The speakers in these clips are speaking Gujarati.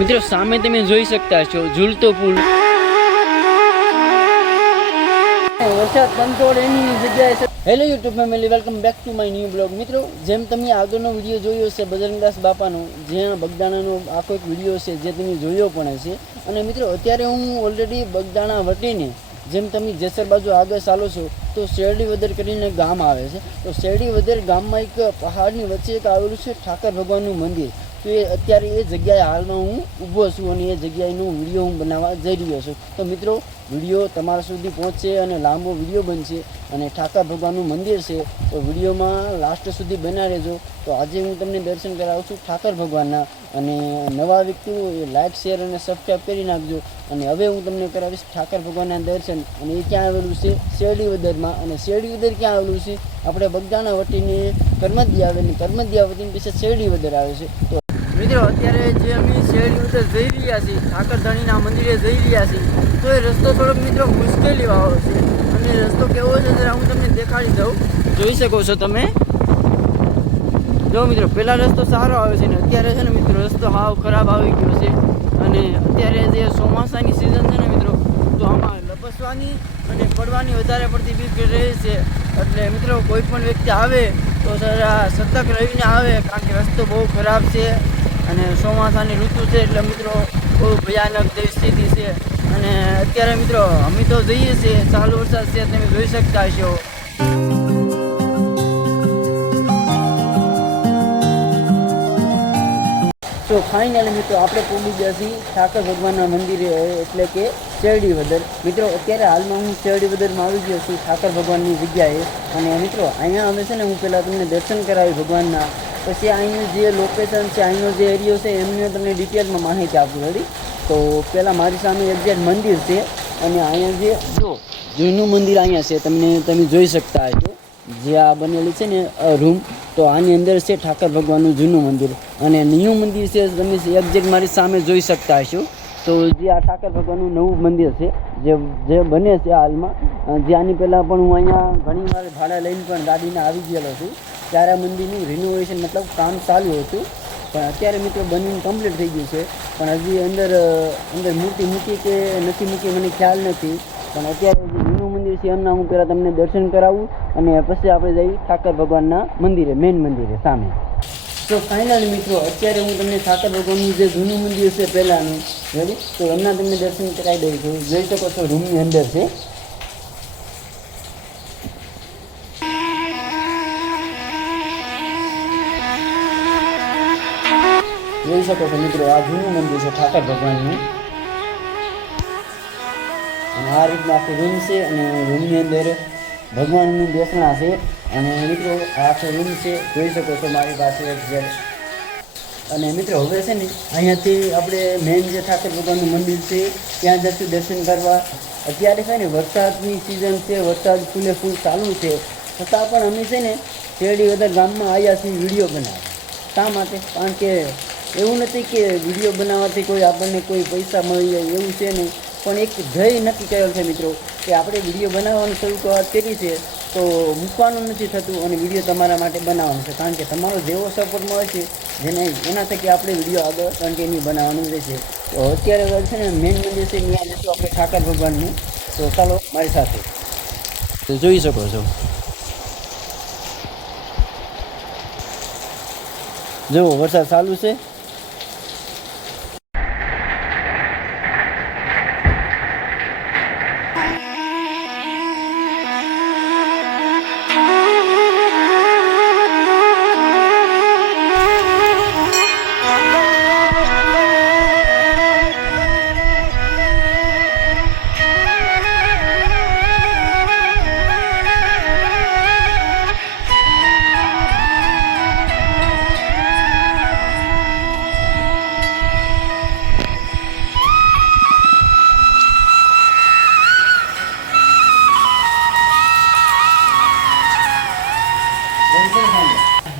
મિત્રો સામે તમે જોઈ શકતા છો ઝૂલતો પુલ, વરસાદ કંટ્રોલ એની જગ્યાએ છે. Hello YouTube family, welcome back to my new blog. મિત્રો જેમ તમે આગળનો વિડીયો જોયો છે બજરંગદાસ બાપાનો, જ્યાં બગદાણાનો આખો એક વિડીયો છે જે તમે જોયો પણ હશે. અને મિત્રો અત્યારે હું ઓલરેડી બગદાણા વટીને જેમ તમે જેસર બાજુ આગળ ચાલો છો તો શેરડીવદર કરીને ગામ આવે છે. તો શેરડીવદર ગામમાં એક પહાડની વચ્ચે એક આવેલું છે ઠાકર ભગવાનનું મંદિર. તો એ અત્યારે એ જગ્યાએ હાલમાં હું ઊભો છું અને એ જગ્યાએનો વિડીયો હું બનાવવા જઈ રહ્યો છું. તો મિત્રો વિડીયો તમારા સુધી પહોંચશે અને લાંબો વિડીયો બનશે અને ઠાકર ભગવાનનું મંદિર છે તો વિડીયોમાં લાસ્ટ સુધી બના રહેજો. તો આજે હું તમને દર્શન કરાવું છું ઠાકર ભગવાનના, અને નવા વ્યક્તિઓ એ લાઇક શેર અને સબસ્ક્રાઈબ કરી નાખજો. અને હવે હું તમને કરાવીશ ઠાકર ભગવાનના દર્શન. અને એ ક્યાં આવેલું છે? શેરડીવદરમાં. અને શેરડીવદર ક્યાં આવેલું છે? આપણે બગદાણા વટીને કરમદી આવે ને કરમદિયા વટીને પછી શેરડીવદર આવે છે. તો મિત્રો અત્યારે જે અમે શેરડીવદર જઈ રહ્યા છીએ, ઠાકર ધણીના મંદિરે જઈ રહ્યા છીએ, તો એ રસ્તો થોડોક મિત્રો મુશ્કેલી વાળો છે. અને રસ્તો કેવો છે જરા હું તમને દેખાડી દઉં. જોઈ શકો છો તમે. જો મિત્રો પહેલાં રસ્તો સારો આવે છે ને અત્યારે છે ને મિત્રો રસ્તો હાવ ખરાબ આવી ગયો છે. અને અત્યારે જે ચોમાસાની સિઝન છે ને મિત્રો, તો આમાં લપસવાની અને પડવાની વધારે પડતી બીક રહે છે. એટલે મિત્રો કોઈ પણ વ્યક્તિ આવે તો જરા સતર્ક રહીને આવે, કારણ કે રસ્તો બહુ ખરાબ છે અને ચોમાસાની ઋતુ છે એટલે મિત્રો બહુ ભયાનક પરિસ્થિતિ છે. અને અત્યારે મિત્રો અમે તો જઈએ છીએ, ચાલુ વરસાદ છે તમે જોઈ શકતા હશો. તો ફાઇનલી મિત્રો આપણે પહોંચી ગયા છીએ ઠાકર ભગવાનના મંદિરે, એટલે કે શેરડીવદર. મિત્રો અત્યારે હાલમાં હું શેરડીવદરમાં આવી ગયો છું ઠાકર ભગવાનની જગ્યાએ. અને મિત્રો અહીંયા આવે છે ને હું પહેલાં તમને દર્શન કરાવી ભગવાનના, પછી અહીંનું જે લોકેશન છે, અહીંનો જે એરિયો છે એમની તમને ડિટેલમાં માહિતી આપું હતી. તો પહેલાં મારી સામે એક્ઝેક્ટ મંદિર છે અને અહીંયા જે જો જૂનું મંદિર અહીંયા છે તમે જોઈ શકતા હશો. જે આ બનેલી છે ને રૂમ, તો આની અંદર છે ઠાકર ભગવાનનું જૂનું મંદિર. અને ન્યૂ મંદિર છે તમે એક્ઝેક્ટ મારી સામે જોઈ શકતા હશો. તો જે આ ઠાકર ભગવાનનું નવું મંદિર છે જે બને છે હાલમાં, જે આની પહેલાં પણ હું અહીંયા ઘણી વાર ભાડા લઈને પણ ગાડીને આવી ગયેલો છું. ત્યારે મંદિરનું રિનોવેશન મતલબ કામ ચાલુ હતું, પણ અત્યારે મિત્રો બનીને કમ્પ્લીટ થઈ ગયું છે. પણ હજી અંદર મૂર્તિ મૂકી કે નથી મૂકી મને ખ્યાલ નથી. પણ અત્યારે જે જૂનું મંદિર છે એમના હું પહેલાં તમને દર્શન કરાવું અને પછી આપણે જઈએ ઠાકર ભગવાનના મંદિરે, મેઇન મંદિરે સામે. તો ફાઇનલી મિત્રો અત્યારે હું તમને ઠાકર ભગવાનનું જે જૂનું મંદિર છે પહેલાંનું રેડી, તો એમના તમને દર્શન કરાવી દઉં છું. જોઈ શકો છો રૂમની અંદર છે. જોઈ શકો છો મિત્રો આ જૂનું મંદિર છે ઠાકર ભગવાનનું. અને આ રીતના આખી રૂમ છે અને રૂમની અંદર ભગવાનનું બેસણા છે. અને મિત્રો આ આખો રૂમ છે, જોઈ શકો છો મારી પાસે એક્ઝેક્ટ. અને મિત્રો હવે છે ને અહીંયાથી આપણે મેઇન જે ઠાકર ભગવાનનું મંદિર છે ત્યાં જશું દર્શન કરવા. અત્યારે છે ને વરસાદની સિઝન છે, વરસાદ ફૂલે ફૂલ ચાલુ છે, છતાં પણ અમે છે ને શેરડીવદર ગામમાં આવ્યા છીએ વિડીયો બનાવવા. શા માટે? કારણ કે એવું નથી કે વિડીયો બનાવવાથી કોઈ આપણને કોઈ પૈસા મળી જાય, એવું છે નહીં. પણ એક ધ્યેય નક્કી કરેલ છે મિત્રો કે આપણે વિડીયો બનાવવાનું શરૂઆત કરી છે તો મૂકવાનું નથી થતું અને વિડીયો તમારા માટે બનાવવાનું છે. કારણ કે તમારો જેવો સપોર્ટ મળે છે જેને એના થકી આપણે વિડીયો આગળ કન્ટિન્યુ બનાવવાનું રહેશે. તો અત્યારે છે ને મેઇન મંદિર છે ત્યાં જશું આપણે ઠાકર ભગવાનનું. તો ચાલો મારી સાથે. તો જોઈ શકો છો, જુઓ વરસાદ ચાલુ છે.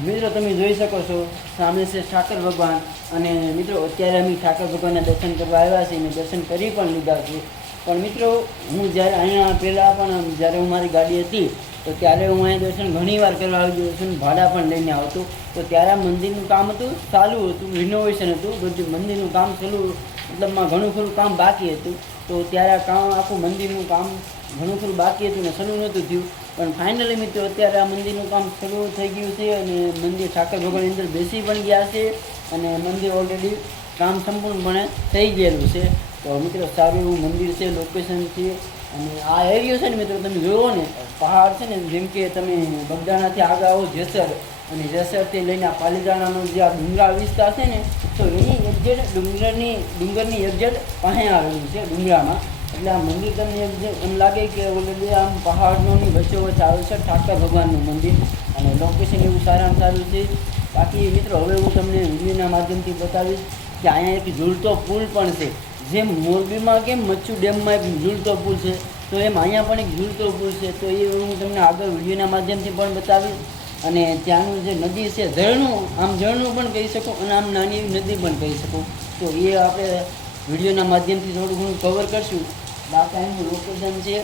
મિત્રો તમે જોઈ શકો છો સામે છે ઠાકર ભગવાન. અને મિત્રો અત્યારે અમે ઠાકર ભગવાનના દર્શન કરવા આવ્યા છીએ અને દર્શન કરી પણ લીધા છે. પણ મિત્રો હું જ્યારે અહીંયા પહેલાં પણ જ્યારે હું મારી ગાડી હતી તો ત્યારે હું અહીંયા દર્શન ઘણીવાર કરવા આવી દર્શન ભાડા પણ લઈને આવતો. તો ત્યારે આ મંદિરનું કામ હતું, ચાલુ હતું, રિનોવેશન હતું, બધું મંદિરનું કામ ચાલુ, મતલબમાં ઘણું ખરું કામ બાકી હતું. તો ત્યારે આ કામ આખું મંદિરનું કામ ઘણું ખરું બાકી હતું ને શરૂ નહોતું થયું. પણ ફાઇનલી મિત્રો અત્યારે આ મંદિરનું કામ શરૂ થઈ ગયું છે અને મંદિર ઠાકર ભગવાનની અંદર બેસી પણ ગયા છે અને મંદિર ઓલરેડી કામ સંપૂર્ણપણે થઈ ગયેલું છે. તો મિત્રો સારું એવું મંદિર છે, લોકેશન છે. અને આ એરિયો છે ને મિત્રો તમે જુઓ ને, પહાડ છે ને, જેમ કે તમે બગદાણાથી આગળ આવો જેસર, અને જેસરથી લઈને આ પાલીતાણાનો જે આ ડુંગરા વિસ્તાર છે ને, તો એની એક્ઝેક્ટ ડુંગરની એક્ઝેક્ટ પાસે આવેલું છે ડુંગરામાં. એટલે આ મંદિર તમને એમ લાગે કે ઓલરેડી આમ પહાડોની વચ્ચે આવે છે ઠાકર ભગવાનનું મંદિર, અને લોકેશન એવું સારામાં સારું છે. બાકી મિત્રો હવે હું તમને વિડીયોના માધ્યમથી બતાવીશ કે અહીંયા એક ઝૂલતો પુલ પણ છે. જેમ મોરબીમાં કેમ મચ્છુ ડેમમાં એક ઝૂલતો પુલ છે, તો એમ અહીંયા પણ એક ઝૂલતો પુલ છે. તો એ હું તમને આગળ વિડીયોના માધ્યમથી પણ બતાવીશ. અને ત્યાંનું જે નદી છે, ઝરણું પણ કહી શકો અને આમ નાની એવી નદી પણ કહી શકો. તો એ આપણે વિડીયોના માધ્યમથી થોડું ઘણું કવર કરશું. બાકી અહીંનું લોકેશન છે,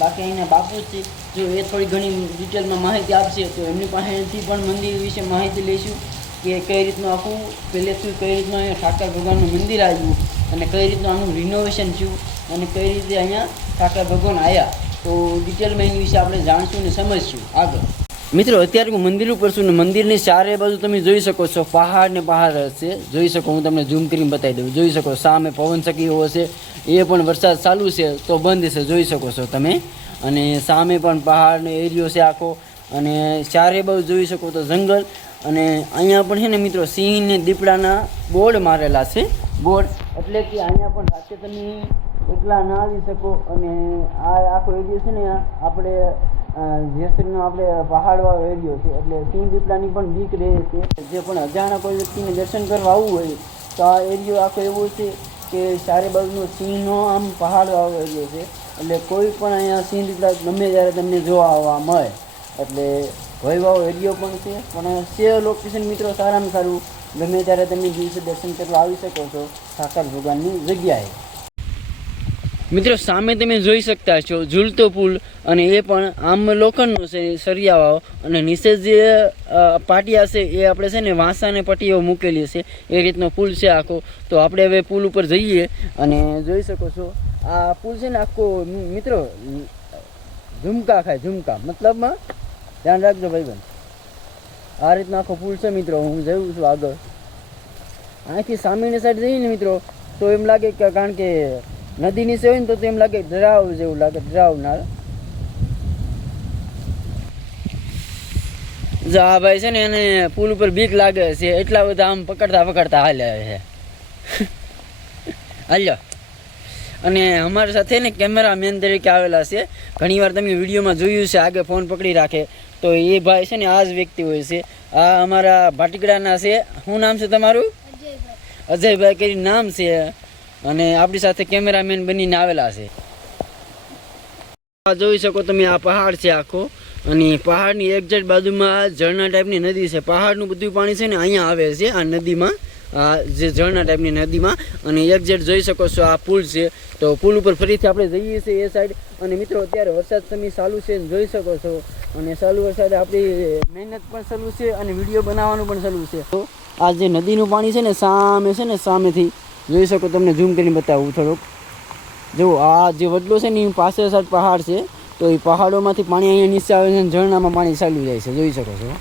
બાકી અહીંના બાપુ છે, જો એ થોડી ઘણી ડિટેલમાં માહિતી આપશે તો એમની પાસેથી પણ મંદિર વિશે માહિતી લઈશું કે કઈ રીતનું આખું પહેલેથી કઈ રીતનું અહીંયા ઠાકર ભગવાનનું મંદિર આવ્યું અને કઈ રીતનું આનું રિનોવેશન થયું અને કઈ રીતે અહીંયા ઠાકર ભગવાન આવ્યા. તો ડિટેલમાં એની વિશે આપણે જાણશું અને સમજશું આગળ. મિત્રો અત્યારે હું મંદિર ઉપર છું ને મંદિરની ચારે બાજુ તમે જોઈ શકો છો પહાડ ને પહાડ છે. જોઈ શકો, હું તમને ઝૂમ કરીને બતાવી દઉં. જોઈ શકો સામે પવન ચક્કીઓ છે, એ પણ વરસાદ ચાલુ છે તો બંધ છે, જોઈ શકો છો તમે. અને સામે પણ પહાડનો એરિયો છે આખો, અને ચારે બાજુ જોઈ શકો તો જંગલ. અને અહીંયા પણ છે ને મિત્રો સિંહ ને દીપડાના બોર્ડ મારેલા છે. બોર્ડ એટલે કે અહીંયા પણ રાતે તમે એકલા ના આવી શકો. અને આ આખો એરિયો છે ને આપણે જેસરનો આપણે પહાડવાળો એરિયો છે, એટલે સિંહ દીપડાની પણ બીક રહે છે. જે પણ અજાણા કોઈ વ્યક્તિને દર્શન કરવા આવવું હોય તો આ એરિયો આખો એવો છે કે ચારે બાજુનો સિંહનો આમ પહાડવાળો એરિયો છે. એટલે કોઈ પણ અહીંયા સિંહ દીપડા ગમે ત્યારે તમને જોવા આવવા મળે. એટલે ભયવાળો એરિયો પણ છે, પણ છે લોકેશન મિત્રો સારામાં સારું. ગમે ત્યારે તમે દિવસે દર્શન કરવા આવી શકો છો ઠાકર ભગવાનની જગ્યાએ. મિત્રો સામે તમે જોઈ શકતા છો ઝૂલતો પુલ, અને એ પણ આમ લોખંડનો છે, સરિયાવાળો. અને નીચે જે પાટિયા છે એ આપણે છે ને વાંસાને પટ્ટીઓ મૂકેલી છે, એ રીતનો પુલ છે આખો. તો આપણે હવે પુલ ઉપર જઈએ અને જોઈ શકો છો આ પુલ છે ને આખો મિત્રો ઝુમકા ખાય, ઝુમકા મતલબમાં ધ્યાન રાખજો ભાઈબંધ. આ રીતનો આખો પુલ છે મિત્રો. હું જઉં છું આગળ. અહીંથી સામેની સાઈડ જઈએ ને મિત્રો તો એમ લાગે કે, કારણ કે નદી નીચે હોય ને તો એમ લાગે ડરાવ જેવું લાગે, ડરાવનાર. આ ભાઈ છે ને એને પુલ ઉપર બીક લાગે છે, એટલા બધા આમ પકડતા હાલ્યા છે. હાલ્યો. અને અમારી સાથે ને કેમેરામેન તરીકે આવેલા છે. ઘણીવાર તમે વિડીયોમાં જોયું છે આગળ ફોન પકડી રાખે, તો એ ભાઈ છે ને આ જ વ્યક્તિ હોય છે. આ અમારા ભાટીકડાના છે. શું નામ છે તમારું? અજયભાઈ કરી નામ છે. અને આપણી સાથે કેમેરામેન બનીને આવેલા છે. આ જોઈ શકો તમે આ પહાડ છે આખો, અને પહાડની એક્ઝેક્ટ બાજુમાં ઝરણા ટાઈપની નદી છે. પહાડનું બધું પાણી છે ને અહીંયા આવે છે આ નદીમાં, આ જે ઝરણા ટાઈપની નદીમાં. અને એક્ઝેક્ટ જોઈ શકો છો આ પુલ છે. તો પુલ ઉપર ફરીથી આપણે જઈએ છીએ એ સાઈડ. અને મિત્રો અત્યારે વરસાદ તમે ચાલુ છે જોઈ શકો છો, અને ચાલુ વરસાદ આપણી મહેનત પણ ચાલુ છે અને વિડીયો બનાવવાનું પણ ચાલુ છે. તો આ જે નદીનું પાણી છે ને સામેથી જોઈ શકો, તમને ઝૂમ કરીને બતાવું થોડુંક. જો આ જે વડલો છે ને એ પાછળ સાઈડ પહાડ છે, તો એ પહાડોમાંથી પાણી અહીંયા નીચે આવે છે અને ઝરણામાં પાણી ચાલ્યું જાય છે, જોઈ શકો છો.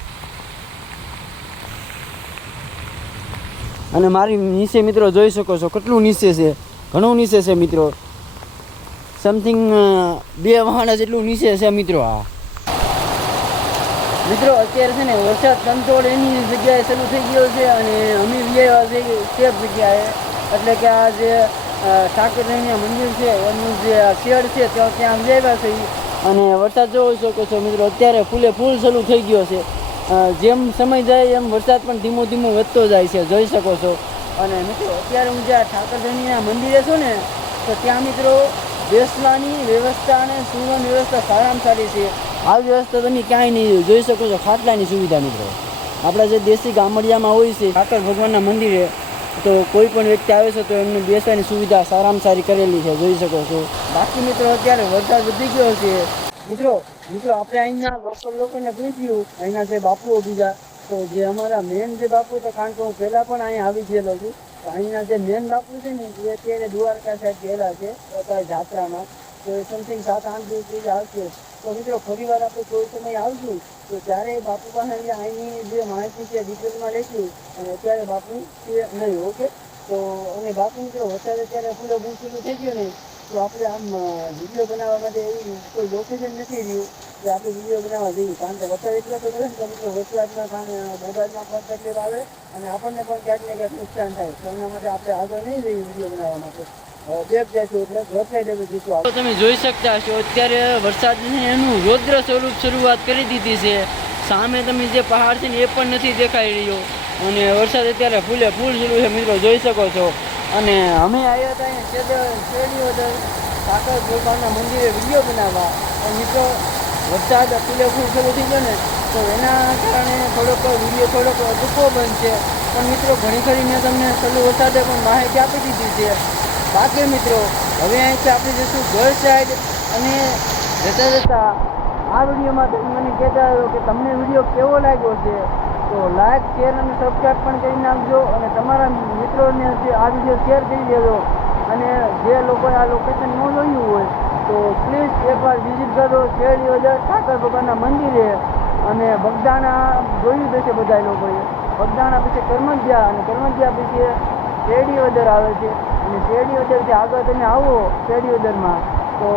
અને મારી નીચે મિત્રો જોઈ શકો છો કેટલું નીચે છે, ઘણું નીચે છે મિત્રો. સમથિંગ 2 વાહન જેટલું નીચે છે મિત્રો. આ મિત્રો અત્યારે છે ને વરસાદ કંટ્રોલ એની જગ્યાએ શરૂ થઈ ગયો છે, અને અમે વ્યાવા છે સેફ જગ્યાએ. એટલે કે આ જે ઠાકરજીના મંદિર છે એમનું જે શેડ છે ત્યાં વ્યાવ્યા છે. અને વરસાદ જોઈ શકો છો મિત્રો અત્યારે ફૂલે ફૂલ શરૂ થઈ ગયો છે. જેમ સમય જાય એમ વરસાદ પણ ધીમો ધીમો વધતો જાય છે, જોઈ શકો છો. અને મિત્રો અત્યારે હું જ્યાં ઠાકરજીના મંદિરે છું ને, તો ત્યાં મિત્રો બેસવાની વ્યવસ્થા અને સૂવાની વ્યવસ્થા સારામાં સારી છે. આવી વ્યવસ્થા તમે ક્યાંય નહીં જોઈ શકો છો. ખાટલાની સુવિધા મિત્રો આપણા જે દેશી ગામડિયામાં હોય છે ઠાકર ભગવાનના મંદિરે, તો કોઈ પણ વ્યક્તિ આવે છે તો એમને બેસવાની સુવિધા સારામાં સારી કરેલી છે, જોઈ શકો છો. બાકી મિત્રો અત્યારે વરસાદ વધી ગયો છે. મિત્રો મિત્રો આપણે અહીંના લોકલ લોકોને પૂછ્યું, અહીંના જે બાપુઓ બીજા, તો જે અમારા મેન જે બાપુ તો, કારણ કે હું પહેલાં પણ અહીંયા આવી ગયેલો છું, તો અહીંના જે મેન બાપુ છે ને એ અત્યારે દ્વારકા સાઈડ ગયેલા છે અત્યારે જાત્રામાં. તો એ સમથિંગ 7-8 દિવસ આવશે. તો મિત્રો ફરી વાર આપણે કોઈ સમય આવશું તો ત્યારે બાપુ પાસે અહીંની જે માહિતી છે ડિટેલમાં લઈશું. અને અત્યારે બાપુ છે નહીં. ઓકે, તો અને બાપુ મિત્રો વરસાદ અત્યારે પૂરો પૂછેલું થઈ ગયો ને, તો આપણે આમ વિડીયો બનાવવા માટે એવું કોઈ લોકેશન નથી રહ્યું કે આપણે વિડીયો બનાવવા જઈએ. કારણ કે વરસાદ એટલો તો કરે ને તો મિત્રો વરસાદના કારણે મોબાઈલમાં પણ તકલીફ આવે અને આપણને પણ ક્યાંક ને ક્યાંક નુકસાન થાય. તો એના માટે આપણે આગળ નહીં જઈએ વિડીયો બનાવવા માટે. તમે જોઈ શકતા છો અત્યારે વરસાદની એનું રૌદ્ર સ્વરૂપ શરૂઆત કરી દીધી છે. સામે તમે જે પહાડ છે ને એ પણ નથી દેખાઈ રહ્યો અને વરસાદ અત્યારે ફૂલે ફૂલ શરૂ છે મિત્રો, જોઈ શકો છો. અને અમે આવ્યા હતા અહીંયા શેરડીવદર ઠાકર ભગવાનના મંદિરે વિડીયો બનાવવા. અને મિત્રો વરસાદ ફૂલે ફૂલ શરૂ થઈ ગયો ને તો એના કારણે થોડોક વિડીયો થોડોક ટૂંકો બનશે. પણ મિત્રો ઘણી ખરી મેં તમને ચાલુ વરસાદે પણ માહિતી આપી દીધી છે. બાકી મિત્રો હવે અહીંથી આપણે જઈશું ઘર સાઈડ. અને જતા જતા આ વિડીયોમાં તમે મને કહેતા હતો કે તમને વિડીયો કેવો લાગ્યો છે, તો લાઈક, શેર અને સબસ્ક્રાઈબ પણ કરી નાખજો. અને તમારા મિત્રોને આ વિડીયો શેર કરી દેજો. અને જે લોકોએ આ લોકેશન ન જોયું હોય તો પ્લીઝ એકવાર વિઝિટ કરો શેરડીવદર ઠાકર ભગવાનના મંદિરે. અને બગદાણા જોયું જશે બધા લોકોએ. બગદાણા પછી કરમજિયા અને કરમજિયા પછી શેરડીવદર આવે છે. અને શેરડીવદરથી આગળ તમે આવો શેરડીવદરમાં તો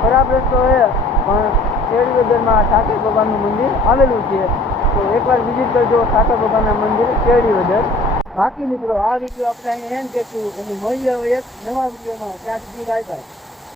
ખરાબ રસ્તો છે, પણ શેરડીવદરમાં ઠાકર ભગવાનનું મંદિર આવેલું છે. તો એકવાર વિઝિટ કરજો ઠાકર ભગવાનના મંદિર શેરડીવદર. બાકી મિત્રો આ વિડીયો આપણે અહીંયા એન્ડ કરીશું અને મળીએ એક નવા વિડીયોમાં. ત્યાં સુધી બાય બાય.